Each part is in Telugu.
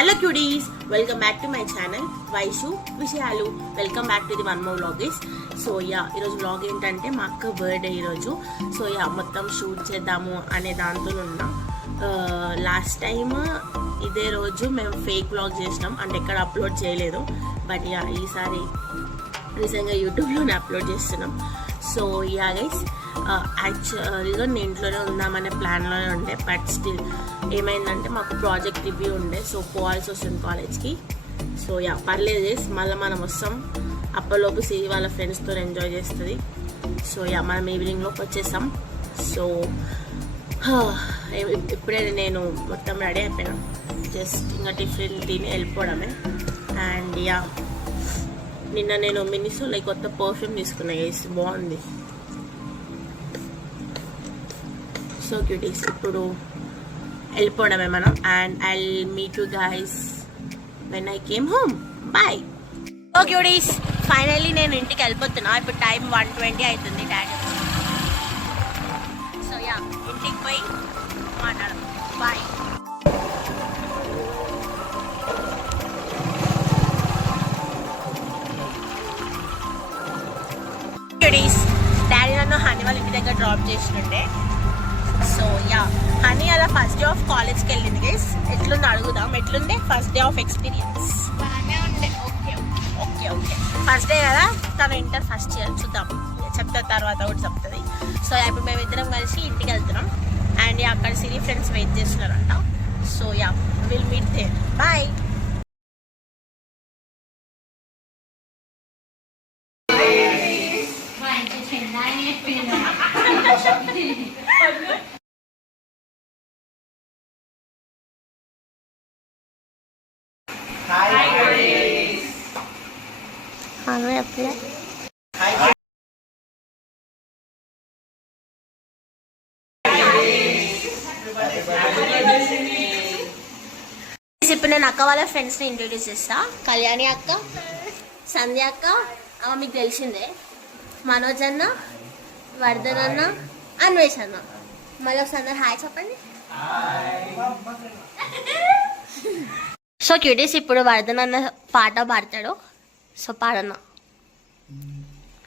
Hello cuties, welcome back to my channel Vaishu విషయాలు. Welcome back to the one more vlogs. So ఈరోజు వ్లాగ్ ఏంటంటే మా అక్క బర్త్డే ఈరోజు. సో మొత్తం షూట్ చేద్దాము అనే దాంతో ఉన్నాం. లాస్ట్ టైం ఇదే రోజు మేము ఫేక్ వ్లాగ్ చేసినాం, అంటే ఎక్కడ అప్లోడ్ చేయలేదు. బట్ ఈసారి నిజంగా యూట్యూబ్లోనే అప్లోడ్ చేస్తున్నాం. సో గైస్, యాక్చువల్గా నేను ఇంట్లోనే ఉందామనే ప్లాన్లోనే ఉండే, బట్ స్టిల్ ఏమైందంటే మాకు ప్రాజెక్ట్ రివ్యూ ఉండే, సో పోవాల్సి వస్తుంది కాలేజ్కి. సో పర్లేదు గైస్, మళ్ళీ మనం వస్తాం. అప్పలోపు సిరి వాళ్ళ ఫ్రెండ్స్తో ఎంజాయ్ చేస్తుంది. సో మనం ఈవినింగ్లోకి వచ్చేసాం. సో ఇప్పుడే నేను మొత్తం రెడీ అయిపోయాను, జస్ట్ ఇంకా టిఫిన్ తిని వెళ్ళిపోవడమే. అండ్ నిన్న నేను మినిసోలో కొత్త పర్ఫ్యూమ్ తీసుకున్నా గైస్, బాగుంది. సో క్యూటీస్, ఇప్పుడు వెళ్ళిపోవడమే మనం. And I meet you guys when I came home. Bye. So cuties, finally నేను ఇంటికి వెళ్ళిపోతున్నా. ఇప్పుడు టైం 1:20 అవుతుంది. డాడీ సో ఇంటికి పోయి మాట్లాడదాం. బాయ్. డాడీ నన్ను హనీ వాళ్ళ ఇంటి దగ్గర డ్రాప్ చేసినట్టే. సో హనీ అలా ఫస్ట్ డే ఆఫ్ కాలేజ్కి వెళ్ళింది గైస్. ఎట్లుంది అడుగుదాం. ఎట్లుంది ఫస్ట్ డే ఆఫ్ ఎక్స్పీరియన్స్? బాగానే ఉండే. Okay okay okay first day కదా, తను ఇంటర్ ఫస్ట్ ఇయర్. చూద్దాం, చెప్తా తర్వాత కూడా చెప్తుంది. సో ఇప్పుడు మేము ఇద్దరం కలిసి ఇంటికి వెళ్తున్నాం. అండ్ అక్కడ సిరి ఫ్రెండ్స్ వెయిట్ చేస్తున్నారంట. So will meet there. Bye. ఇప్పుడు నేను అక్క వాళ్ళ ఫ్రెండ్స్ని ఇంట్రడ్యూస్ చేస్తా. కళ్యాణి అక్క, సంధ్య అక్క, మీకు తెలిసిందే. మనోజ్ అన్న, వర్ధన్ అన్న, అన్వేష్ అన్న. మళ్ళీ ఒకసారి అందరు హాయ్ చెప్పండి. సో క్యూటీస్, ఇప్పుడు వర్ధన్ అన్న పాట పాడతాడు. సో పాడన్నా.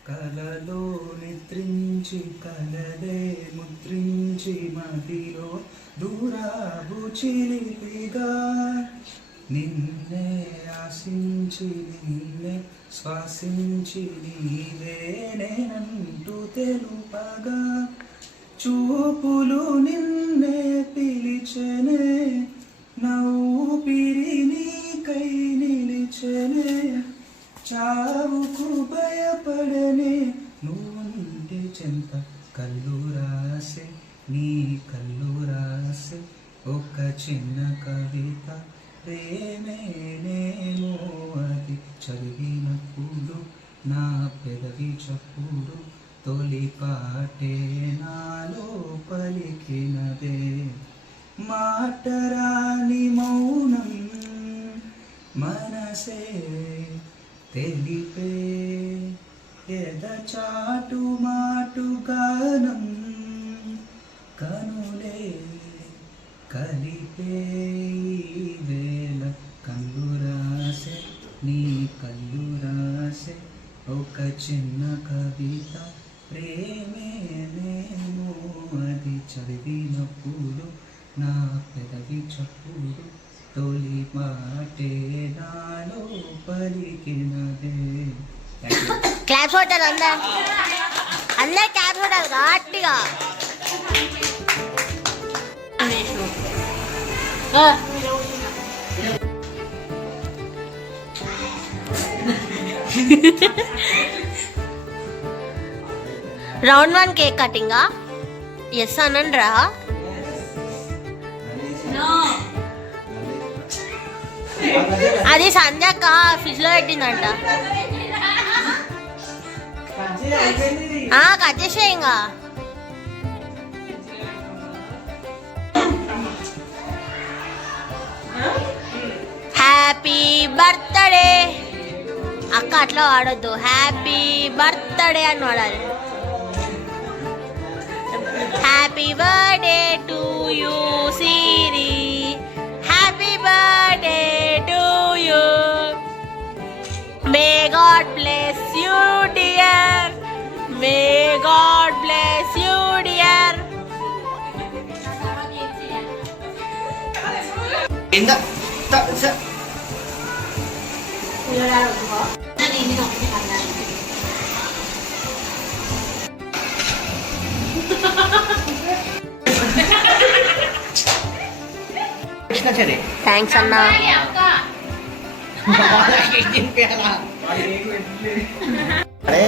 కలలో నిద్రించి కలలే ముద్రించి మదిలో దూరాబు చిలిపిగా నిన్నే ఆశించి నిన్నే శ్వాసించి నీవేనంటూ తెలుపగా చూపులు నిన్నే పిలిచెనే నవ్వుపిరి నీకై నిలిచెనే చావుకు భయపడనే నువ్వుంటే చెంత కళ్ళు రాసే నీ కళ్ళు రాసే ఒక చిన్న కవిత ప్రేమేనేమో అది చదివినప్పుడు నా పెదవి చప్పుడు తొలి పాటే నాలో పలికినదే మాటరాని మౌనం మనసే తెలిపే ఎదచాటు మాటు గానం కనులే కలిపే వేళ కళ్ళు రాసే నీ కళ్ళు రాసే ఒక చిన్న కవిత ప్రేమేనేమో అది చదివినప్పుడు నా పెదవి చప్పుడు తొలి మాటే నాలో పలికినదే. క్లాప్స్ కొట్టారు అందరు, అందరు క్లాప్స్ కొట్టారు గట్టిగా. Round 1 cake కటింగా? ఎస్ అనండి రా. అది సంధ్యక్క ఫ్రిడ్జ్ లో పెట్టిందంట. కట్ చేసే ఇంకా. హ్యాపీ బర్త్డే అక్క, అట్లా వాడొద్దు. హ్యాపీ బర్త్డే అని వాడాలి. Happy birthday to you Siri, happy birthday ఏందా సరే థ్యాంక్స్ అన్నా. అరే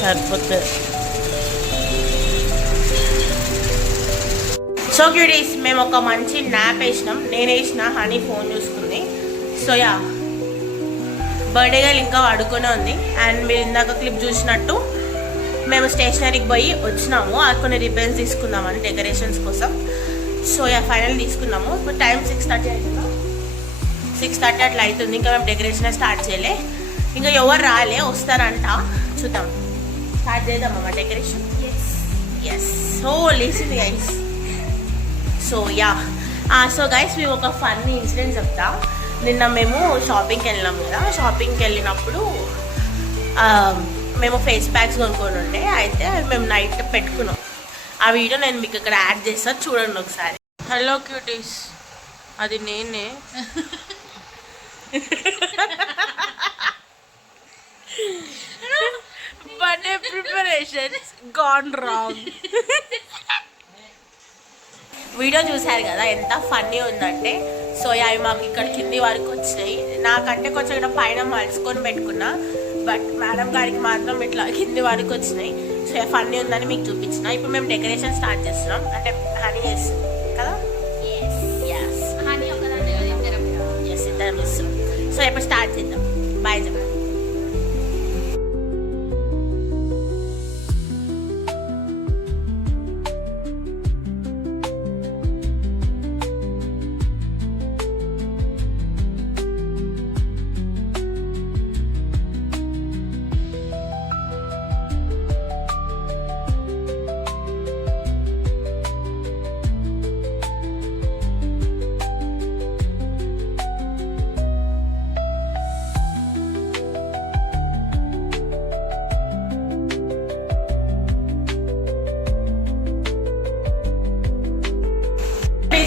సరిపోతుంది. సో క్యూటీస్, మేము ఒక మంచి న్యాప్ వేసినాం. నేను వేసిన, హనీ ఫోన్ చూసుకుంది. సో యా, బర్త్డే గర్ల్ ఇంకా పడుకునే ఉంది. అండ్ మీరు ఇందాక క్లిప్ చూసినట్టు మేము స్టేషనరీకి పోయి వచ్చినాము. అది కొన్ని రిబ్బన్స్ తీసుకుందామని డెకరేషన్స్ కోసం. సో యా, ఫైనల్ తీసుకున్నాము. ఇప్పుడు టైం 6:30 అవుతుందా, 6:30 అట్లా అవుతుంది. ఇంకా మేము డెకరేషన్ స్టార్ట్ చేయలే. ఇంకా ఎవరు రాలే, వస్తారంట. చూద్దాం, స్టార్ట్ చేద్దామమ్మా decoration. Yes so listen guys. So yeah, so guys మేము ఒక ఫన్నీ ఇన్సిడెంట్ చెప్తా. నిన్న మేము షాపింగ్కి వెళ్ళినాం కదా. షాపింగ్కి వెళ్ళినప్పుడు మేము ఫేస్ ప్యాక్స్ కొనుక్కొని ఉండే. అయితే మేము నైట్ పెట్టుకున్నాం. ఆ వీడియో నేను మీకు ఇక్కడ యాడ్ చేస్తాను, చూడండి ఒకసారి. హలో క్యూటీస్, అది నేనే. Birthday preparations gone wrong. Video చూశారు కదా ఎంత ఫన్నీ ఉందంటే. సో అవి మాకు ఇక్కడ కింది వరకు వచ్చినాయి. నాకంటే కొంచెం ఇక్కడ పైన మలుచుకొని పెట్టుకున్నా, బట్ మేడం గారికి మాత్రం ఇట్లా కింది వరకు వచ్చినాయి. సో ఫన్నీ ఉందని మీకు చూపించిన. ఇప్పుడు మేము డెకరేషన్ స్టార్ట్ చేస్తున్నాం. అంటే హనీ చేస్తుంది కదా. ఎస్, ఇద్దరం ఇస్తున్నాం. సో ఇప్పుడు స్టార్ట్ చేద్దాం. బాయ్ చెప్పండి.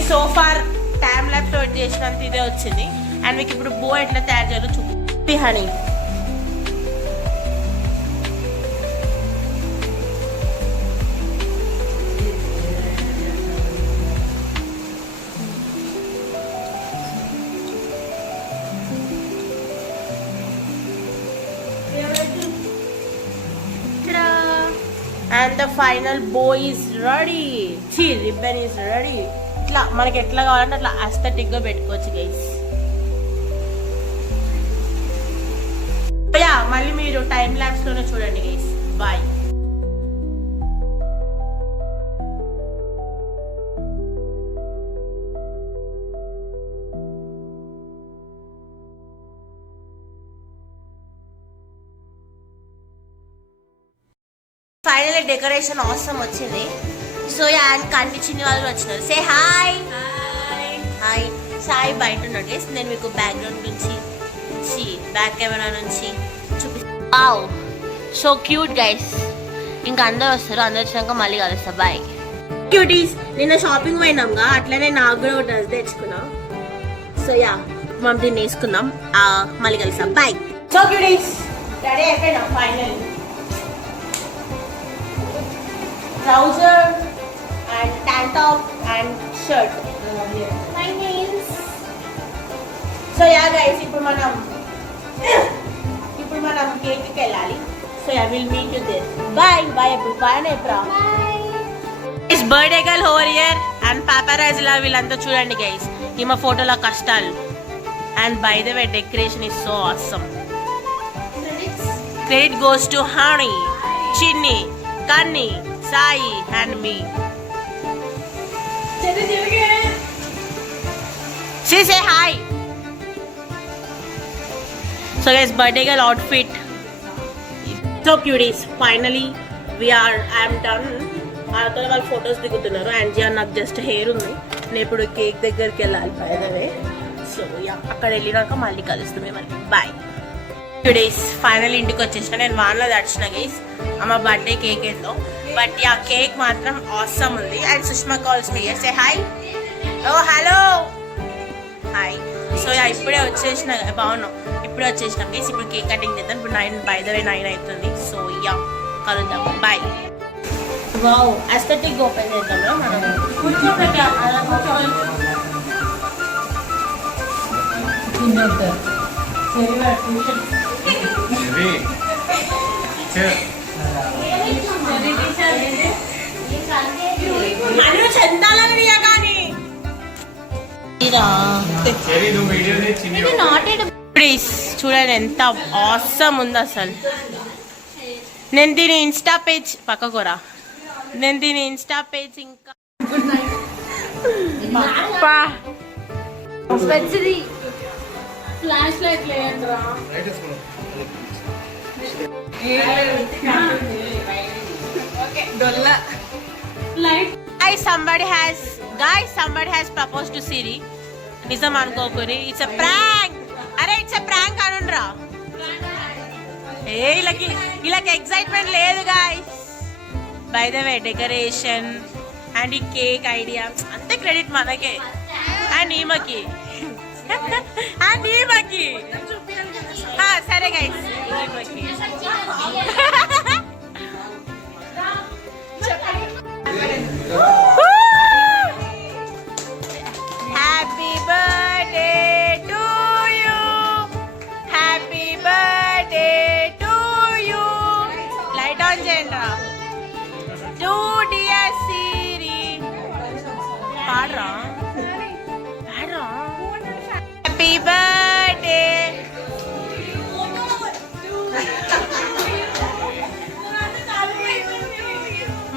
సో ఫార్ టైం ల్యాప్స్ తోటి చేసినంత ఇదే వచ్చింది. అండ్ మీకు ఇప్పుడు బో ఎట్లా తయారు చేయాలో చూపి honey. And the final bow is ready. See, ribbon is ready. ఇట్లా మనకి ఎట్లా కావాలంటే అట్లా అస్థెటిక్ గా పెట్టుకోవచ్చు గైస్. మళ్ళీ మీరు టైం ల్యాప్స్ లోనే చూడండి గైస్. బాయ్. ఫైనల్ డెకరేషన్ అవసరం వచ్చింది. సో అండ్ కన్ని చిన్ని వాళ్ళు వచ్చినారు. Say hi. హాయ్. సాయి బయట ఉన్నాడు గైస్. నేను మీకు బ్యాక్గ్రౌండ్ నుంచి బ్యాక్ కెమెరా నుంచి చూపిస్తాను. So cute guys. ఇంకా అందరు వస్తారు. అందరు వచ్చినాక మళ్ళీ కలుస్తా. Bye cuties. నిన్న షాపింగ్ పోయినాంగా, అట్లనే నాకు కూడా ఒక డ్రెస్ తెచ్చుకున్నాం. సో యా, మనం దీన్ని వేసుకుందాం. మళ్ళీ కలుస్తాం. బాయ్. సో క్యూటీస్, రెడీ అయిపోయినా final. Trouser and tank top and shirt. My nails. So yeah guys, ఇప్పుడు మనం కేక్ కి వెళ్ళాలి. So yeah, we'll meet you there. Bye. Bye April. Bye Nepra. Bye. It's birthday girl over here and paparazzi la వీళ్ళంతా చూడండి guys. ఈమె ఫోటోల కష్టాలు. And by the way, decoration is so awesome. Credit goes to Hani, Chinni, Kanni, Sai and me. She say hi. So guys, birthday girl outfit. So cuties, finally I am done వాళ్ళతో వాళ్ళు ఫొటోస్ దిగుతున్నారు. అండ్ జియా నాకు జస్ట్ హెయిర్ ఉంది. నేను ఇప్పుడు కేక్ దగ్గరికి వెళ్ళాలి బైదవే. సో యా, అక్కడ వెళ్ళినాక మళ్ళీ కలుస్తాం మిమ్మల్ని. బాయ్. 2 days ఫైనల్ ఇంటికి వచ్చేసిన. నేను వాన్లో దడిచిన గైస్ అమ్మ బర్త్డే కేక్ ఏందో. బట్ ఆ కేక్ మాత్రం ఆసమ్ ఉంది. And Sushma calls me. Say hi. Oh hello hi. So yeah, ఇప్పుడే వచ్చేసిన. బాగున్నాం. ఇప్పుడే వచ్చేసినాం గైస్. ఇప్పుడు కేక్ కటింగ్ చేద్దాం. ఇప్పుడు 9 బై ద వే 9 అవుతుంది. సో యా, కలుద్దాం. బాయ్. వావ్, అస్థెటిక్ ఓపెన్ చేద్దాం మనం. చూడండి ఎంత ఆసమ్ ఉంది అసలు. నేను దీని ఇన్స్టా పేజ్ పక్కకోరా. నేను దీని ఇన్స్టా పేజ్ ఇంకా ఫ్లాష్ లైట్ లేదంటరా. somebody has proposed to Siri. నిజం అనుకోకూరి. It's a prank. అరే ఇట్స్ అ ప్రాంక్ అనుండ్రా. వీళ్ళకి ఎక్సైట్మెంట్ లేదు guys. By the way decoration and ఈ కేక్ ఐడియా అంతే క్రెడిట్ మనకే. అండ్ ఈమెకి సరే guys. Happy birthday to you. Happy birthday to you. Light on చేయండి. To dear Siri. పాడరా. Happy birthday.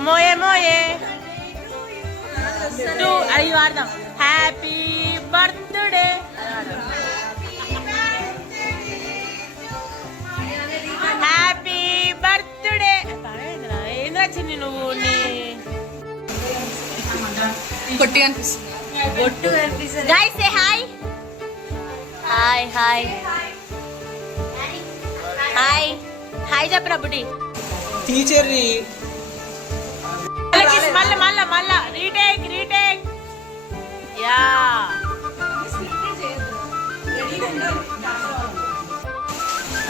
మోయే మోయే టు అయ్యి వాడదాం. Happy birthday. Happy birthday. ఏంద్రా చిన్ని నువ్వు కొట్టి కనిపిస్తుంది. బొట్టు కనిపిస్తుంది. Guys say hi. Hi hi hi hi చెప్పరా బుడ్డి. టీచర్ మళ్ళా రీటేక్ యా.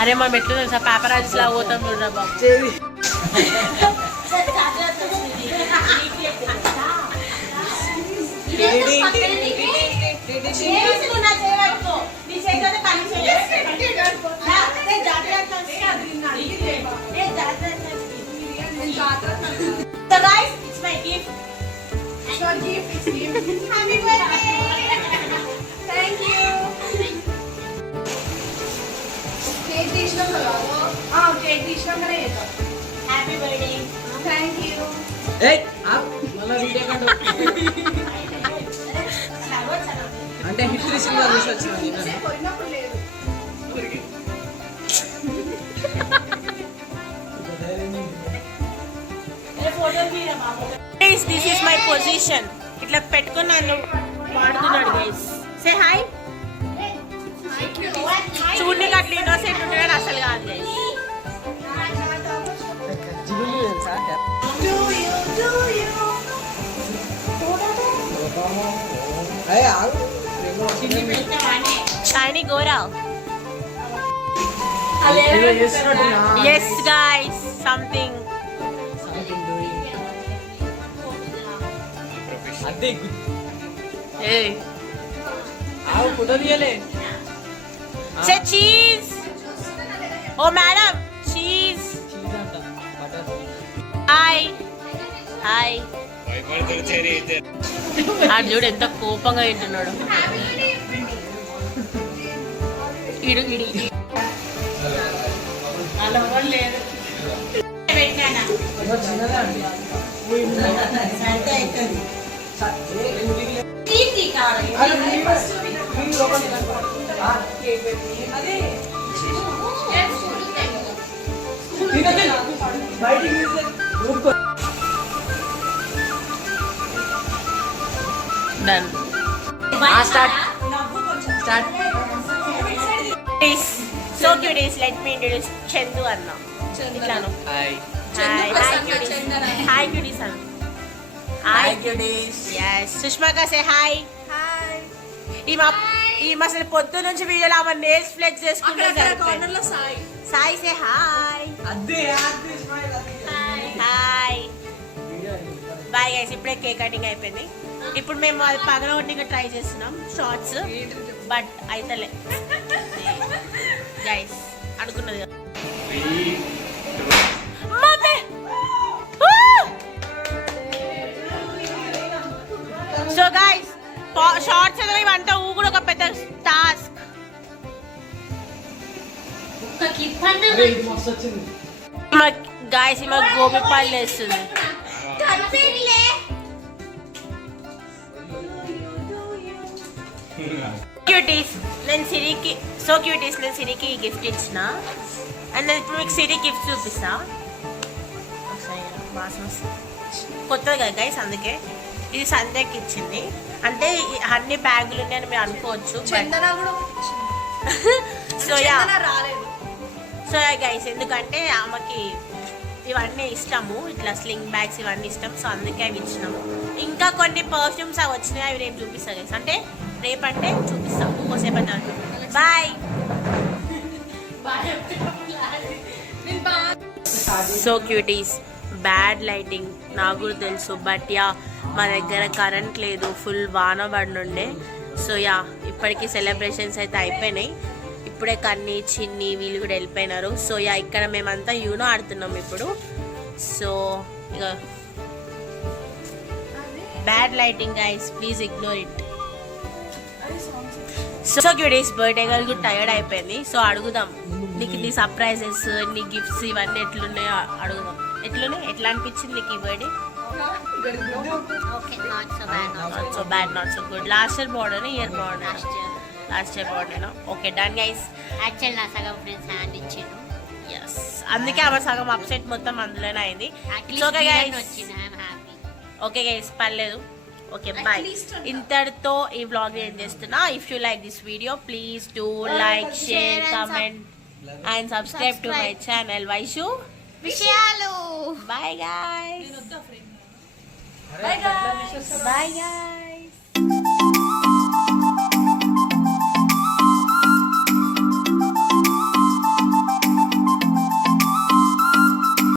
అరే మనం ఎట్లా తెలుసా పేపరాజీస్ లా పోతాం చూడరా బాబు. So guys, it's my gift. It's your gift. It's gift. Happy birthday. Thank you. Cake తీసినా కదా. కేక్ తీసినా కదా ఏదో. Happy birthday. Thank you. ఏయ్ ఆప్ మళ్ళా వీడియో కంట అంటే హిస్టరీ సినిమా చూసి వచ్చినా నేను. కొరినప్పుడు లేదు. Guys, this is my position. ఇట్లా పెట్టుకొని నన్ను వాడుతున్నాడు గైస్. Say hi. చూడనికి అట్లా ఇన్నోసెంట్ ఉంటాడు అసలు కాదు గైస్. షైనీ గోరా. Yes guys, something. అదే Hey. ఆవు ఫోటో తీయలే. Say cheese. Oh madam, cheese. Cheese అంట బటర్. Hi. Hi. ఆడు చూడు ఎంత కోపంగా తింటున్నాడు. ఇడు అలా లేదు. చిన్నదా అండి. Done. Start start. So cuties, let me introduce Chandu అన్న. ఇట్లాను హాయ్ హాయ్ క్యూటీస్ అన్న. Hi cuties. Yes, సుష్మా కా సే హాయ్. హాయ్. ఈమె అసలు పొద్దు నుంచి వీడియోలో ఆమె నేల్స్ ఫ్లెక్స్ చేసుకుంటే అక్కడ కార్నర్ లో సాయి. Sai say hi. అదే అదే స్మైల్ అదే. Hi bye guys. ఇప్పుడే కేక్ కటింగ్ అయిపోయింది. ఇప్పుడు మేము అది పగలగొట్టి ట్రై చేస్తున్నాం షార్ట్స్, బట్ అయితలే గైస్ అనుకున్నది కదా. సో గైస్ షార్ట్స్ ఏదో ఇవంతా కూడా ఒక పెద్ద టాస్క్. గాయస్ ఈమె గోబీ పాలు వేస్తుంది. క్యూటీస్ నేను సిరికి గిఫ్ట్ ఇచ్చిన, అండ్ నేను ఇప్పుడు మీకు సిరి గిఫ్ట్ చూపిస్తా. కొత్తది కదా గైస్, అందుకే ఇది సంధ్యకి ఇచ్చింది. అంటే అన్ని బ్యాగులు ఉన్నాయని మీరు అనుకోవచ్చు. చందన కూడా సో యా రాలేదు. సో యా గైస్, ఎందుకంటే ఆమెకి ఇవన్నీ ఇష్టము, ఇట్లా స్లింగ్ బ్యాగ్స్ ఇవన్నీ ఇష్టం. సో అందుకే అవి ఇచ్చినాము. ఇంకా కొన్ని పర్ఫ్యూమ్స్ అవి వచ్చినాయి, అవి రేపు చూపిస్తా గైస్. అంటే రేపంటే చూపిస్తాం ఇంకోసేపు. Bye. So cuties, bad lighting నాకు కూడా తెలుసు, బట్ యా మా దగ్గర కరెంట్ లేదు, ఫుల్ వాన పడినుండే. సో యా ఇప్పటికీ సెలబ్రేషన్స్ అయితే అయిపోయినాయి. ఇప్పుడే కన్నీ చిన్ని వీళ్ళు కూడా వెళ్ళిపోయినారు. సో యా ఇక్కడ మేమంతా యూనో ఆడుతున్నాం ఇప్పుడు. సో ఇక bad lighting guys, please ignore it. So cuties, birthday girl కూడా టైర్డ్ అయిపోయింది. సో అడుగుదాం నీకు నీ సర్ప్రైజెస్, నీ గిఫ్ట్స్ ఇవన్నీ ఎట్లున్నాయో అడుగుదాం. ఎట్లా అనిపించింది నీకు ఈ birthday? Not so bad, not so good. Last year బాగుండేనా, ఇయర్ బాగుండేనా? లాస్ట్ ఇయర్ బాగుండేనా? Okay done guys. యాక్చువల్ నా సగం ఫ్రెండ్స్ హ్యాండ్ ఇచ్చాను. ఎస్, అందుకే ఆమె సగం అప్సెట్ మొత్తం అందులోనే అయింది. ఓకే గైస్, వచ్చింది, ఐఎమ్ హ్యాపీ. ఓకే గైస్, పర్లేదు. Okay bye. ఇంతటితో ఈ వ్లాగ్ ఏం చేస్తున్నా. If you like this video please do like, share, comment and subscribe to my channel Vaishu విషయాలు. Bye guys. Bye guys. Bye guys.